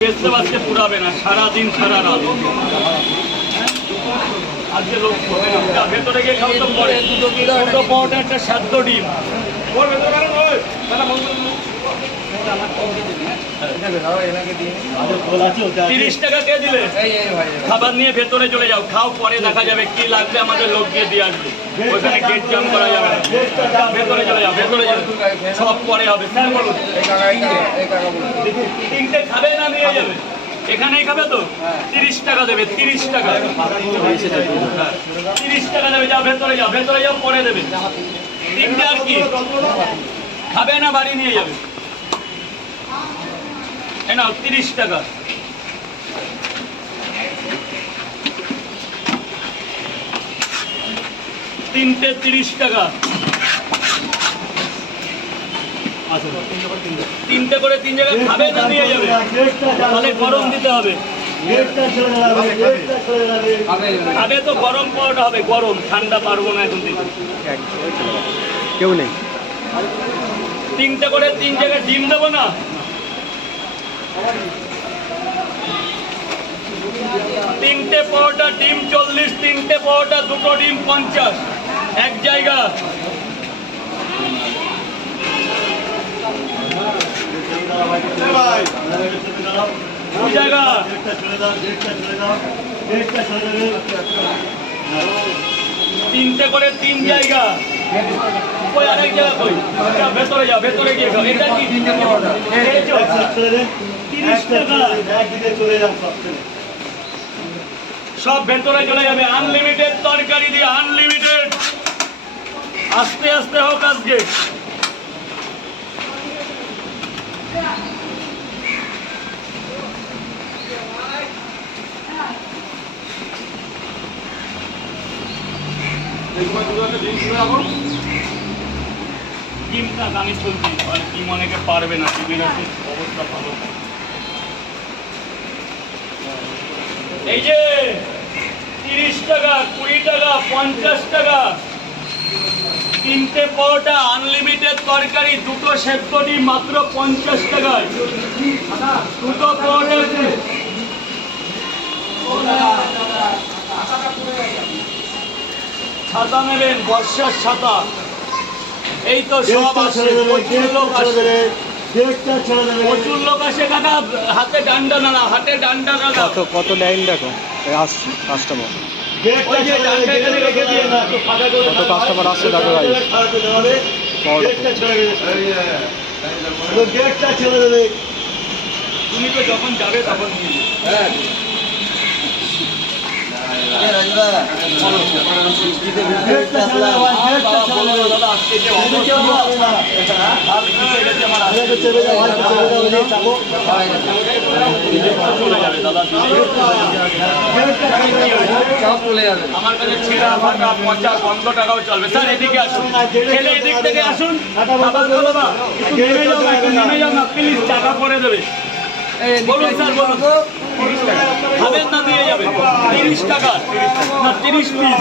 আজকে পুরাবে না, সারাদিন সারা রাত আজকে লোক ভেতরে গিয়ে খাও তো পরে দুটো পাওয়াটা একটা সাদ্য ডিম 30 টাকা কে দিলে? খাবার নিয়ে ভেতরে চলে যাও, খাও, পরে দেখা যাবে কি লাগবে আমাদের লোক গিয়ে দিয়ে আসবে। ওইখানে গেট জাম করা যাবে না, ভেতরে চলে যাও, ভেতরে যাও, সব পরে হবে। স্যার বলুন, তিনটে খাবে না নিয়ে যাবে? এখানেই খাবে তো? 30 টাকা দেবে, 30 টাকা, 30 টাকা দেবে। যাও ভেতরে যাও, ভেতরে যাও, পরে দেবে। তিনটে আর কি খাবে না বাড়ি নিয়ে যাবে। নাও 30 টাকা। তিনটে 30 টাকা, তিনটে করে 3 জায়গায় খাবে না নিয়ে যাবে, তাহলে গরম দিতে হবে। খাবে তো গরম পাওয়াটা হবে, গরম, ঠান্ডা পারবো না এখন থেকে। কেউ নেই। তিনটে করে 3 জায়গায় ডিম দেবো না? তিনটে পাওয়াটা ডিম 40, তিনটে পাওয়াটা দুটো ডিম 50, এক জায়গা। দুই জায়গা, তিনটে করে 3 জায়গা। কই আরেক জায়গা কই? ভেতরে যাও, ভেতরে গিয়ে খাও। এটা কি 30 টাকা? সব ভেতরে চলে যাবে। আনলিমিটেড তরকারি দিয়ে, আনলিমিটেড। আস্তে আস্তে হোক আজকে। ডিমটা দামি চলছে, ডিম অনেকে পারবে না, ডিমের অবস্থা ভালো। এই যে 30 টাকা, 20 টাকা, 50 টাকা, তিনটে পরোটা, আনলিমিটেড তরকারি, দুটো সেদ্ধ ডিম মাত্র 50 টাকায়। দুটো পরোটা ছাতা নেবেন, বর্ষার ছাতা। এই তো সব আসে, প্রচুর লোক আসে, প্রচুর লোক আসে। কাকা হাতে ডান্ডা না, হাতে ডান্ডা না। কত লাইন দেখো, আসছে কাস্টমার। ওই যে ডান্ডা এখানে রেখে দিয়ে না, কত কাস্টমার আসছে দেখো ভাই। তুমি তো যখন যাবে তখন নিয়ে যাবে। আমার কাছে ছেঁড়া ফাটা পচা বন্ধ টাকাও চলবে। স্যার এদিকে আসুন, ছেলে এদিক থেকে আসুন। নেমে যাও না, নেমে যাও না প্লিজ, টাকা পরে দেবে। বলুন স্যার, বলুন। 30 টাকা খাবেন না নিয়ে যাবেন? 30 টাকা না, 30 পিস।